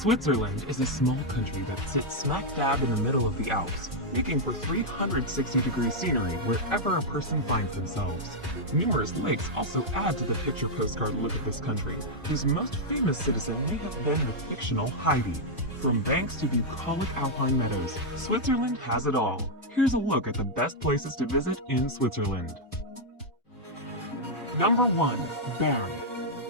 Switzerland is a small country that sits smack dab in the middle of the Alps, making for 360-degree scenery wherever a person finds themselves. Numerous lakes also add to the picture postcard look of this country, whose most famous citizen may have been the fictional Heidi. From banks to bucolic alpine meadows, Switzerland has it all. Here's a look at the best places to visit in Switzerland. Number 1. Bern.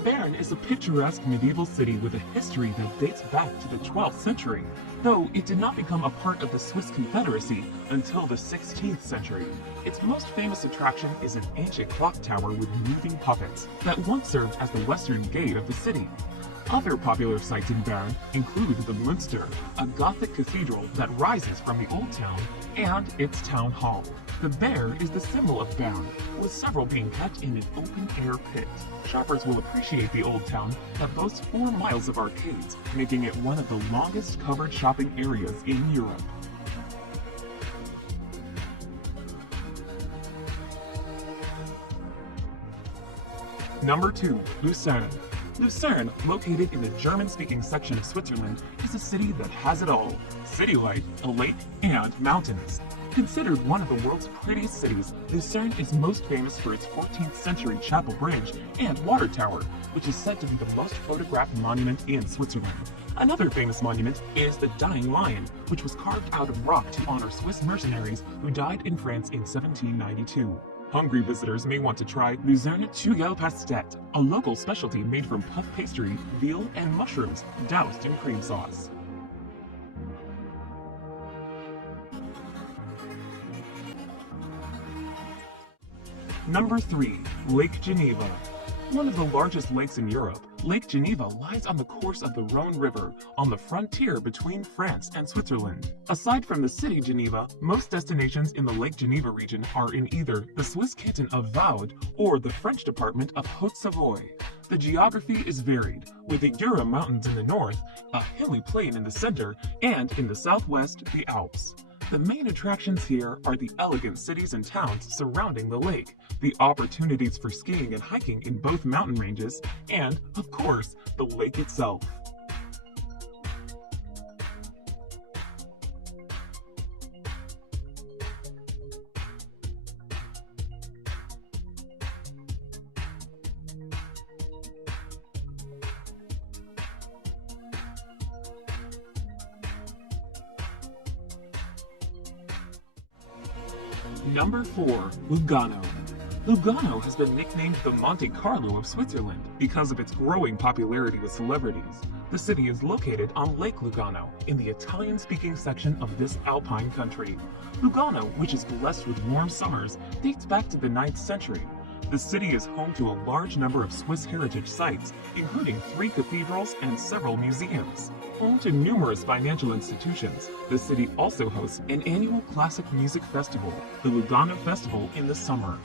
Bern is a picturesque medieval city with a history that dates back to the 12th century, though it did not become a part of the Swiss Confederacy until the 16th century. Its most famous attraction is an ancient clock tower with moving puppets that once served as the western gate of the city. Other popular sites in Bern include the Münster, a Gothic cathedral that rises from the old town, and its town hall. The bear is the symbol of Bern, with several being kept in an open-air pit. Shoppers will appreciate the old town that boasts 4 miles of arcades, making it one of the longest covered shopping areas in Europe. Number 2. Lucerne. Lucerne, located in the German-speaking section of Switzerland, is a city that has it all: city life, a lake, and mountains. Considered one of the world's prettiest cities, Lucerne is most famous for its 14th century chapel bridge and water tower, which is said to be the most photographed monument in Switzerland. Another famous monument is the Dying Lion, which was carved out of rock to honor Swiss mercenaries who died in France in 1792. Hungry visitors may want to try Lucerne Tugelpastete, a local specialty made from puff pastry, veal, and mushrooms, doused in cream sauce. Number 3. Lake Geneva. One of the largest lakes in Europe, Lake Geneva lies on the course of the Rhone River, on the frontier between France and Switzerland. Aside from the city Geneva, most destinations in the Lake Geneva region are in either the Swiss canton of Vaud or the French department of Haute-Savoie. The geography is varied, with the Jura Mountains in the north, a hilly plain in the center, and in the southwest, the Alps. The main attractions here are the elegant cities and towns surrounding the lake, the opportunities for skiing and hiking in both mountain ranges, and, of course, the lake itself. Number 4. Lugano. Lugano has been nicknamed the Monte Carlo of Switzerland because of its growing popularity with celebrities. The city is located on Lake Lugano, in the Italian-speaking section of this alpine country. Lugano, which is blessed with warm summers, dates back to the 9th century. The city is home to a large number of Swiss heritage sites, including 3 cathedrals and several museums. Home to numerous financial institutions, the city also hosts an annual classic music festival, the Lugano Festival, in the summer.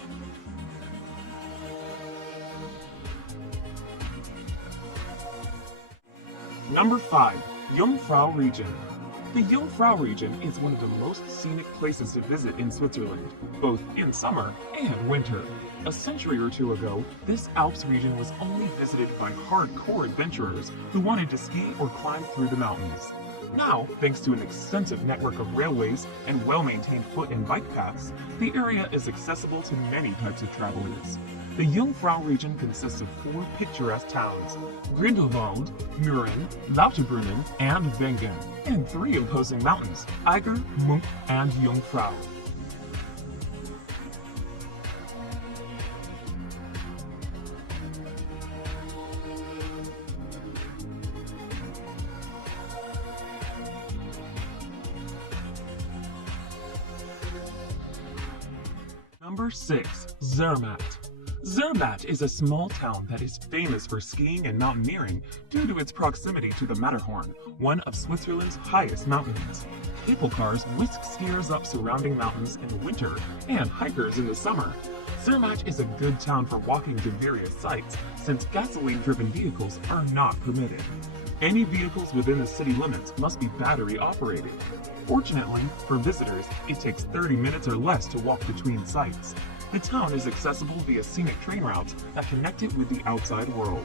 Number 5. Jungfrau region. The Jungfrau region is one of the most scenic places to visit in Switzerland, both in summer and winter. A century or two ago, this Alps region was only visited by hardcore adventurers who wanted to ski or climb through the mountains. Now, thanks to an extensive network of railways and well-maintained foot and bike paths, the area is accessible to many types of travelers. The Jungfrau region consists of 4 picturesque towns: Grindelwald, Mürren, Lauterbrunnen, and Wengen, and 3 imposing mountains: Eiger, Munk, and Jungfrau. Number 6. Zermatt. Zermatt is a small town that is famous for skiing and mountaineering due to its proximity to the Matterhorn, one of Switzerland's highest mountains. Cable cars whisk skiers up surrounding mountains in the winter and hikers in the summer. Zermatt is a good town for walking to various sites, since gasoline-driven vehicles are not permitted. Any vehicles within the city limits must be battery operated. Fortunately, for visitors, it takes 30 minutes or less to walk between sites. The town is accessible via scenic train routes that connect it with the outside world.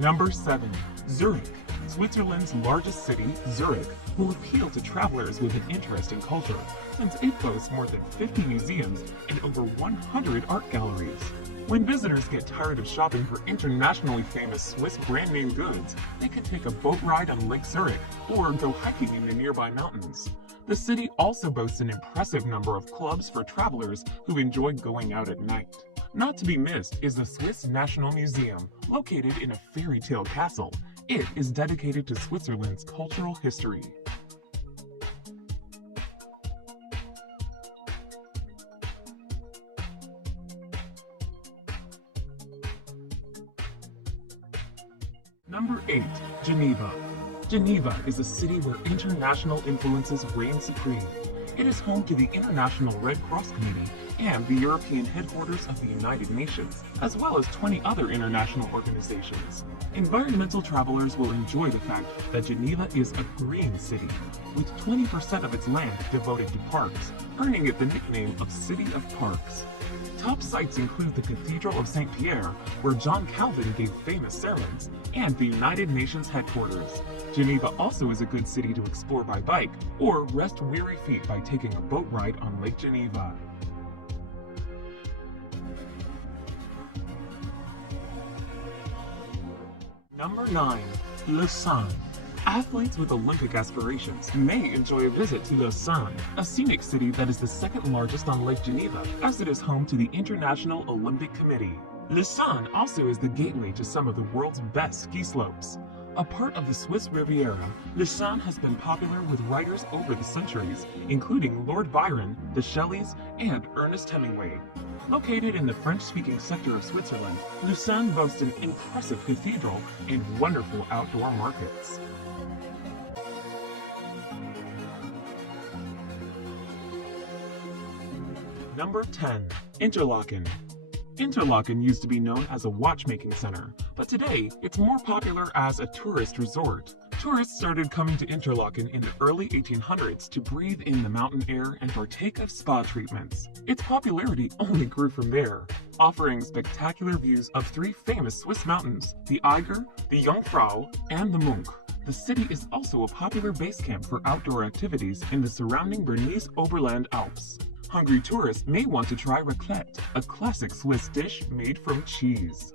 Number 7. Zurich. Switzerland's largest city, Zurich, will appeal to travelers with an interest in culture, since it boasts more than 50 museums and over 100 art galleries. When visitors get tired of shopping for internationally famous Swiss brand name goods, they can take a boat ride on Lake Zurich or go hiking in the nearby mountains. The city also boasts an impressive number of clubs for travelers who enjoy going out at night. Not to be missed is the Swiss National Museum, located in a fairy tale castle. It is dedicated to Switzerland's cultural history. Number 8. Geneva. Geneva is a city where international influences reign supreme. It is home to the International Red Cross Committee and the European headquarters of the United Nations, as well as 20 other international organizations. Environmental travelers will enjoy the fact that Geneva is a green city, with 20% of its land devoted to parks, earning it the nickname of City of Parks. Top sites include the Cathedral of St. Pierre, where John Calvin gave famous sermons, and the United Nations headquarters. Geneva also is a good city to explore by bike, or rest weary feet by taking a boat ride on Lake Geneva. Number 9. Lausanne. Athletes with Olympic aspirations may enjoy a visit to Lausanne, a scenic city that is the second largest on Lake Geneva, as it is home to the International Olympic Committee. Lausanne also is the gateway to some of the world's best ski slopes. A part of the Swiss Riviera, Lausanne has been popular with writers over the centuries, including Lord Byron, the Shelleys, and Ernest Hemingway. Located in the French-speaking sector of Switzerland, Lausanne boasts an impressive cathedral and wonderful outdoor markets. Number 10. Interlaken. Interlaken used to be known as a watchmaking center, but today it's more popular as a tourist resort. Tourists started coming to Interlaken in the early 1800s to breathe in the mountain air and partake of spa treatments. Its popularity only grew from there, offering spectacular views of 3 famous Swiss mountains, the Eiger, the Jungfrau, and the Munk. The city is also a popular base camp for outdoor activities in the surrounding Bernese Oberland Alps. Hungry tourists may want to try raclette, a classic Swiss dish made from cheese.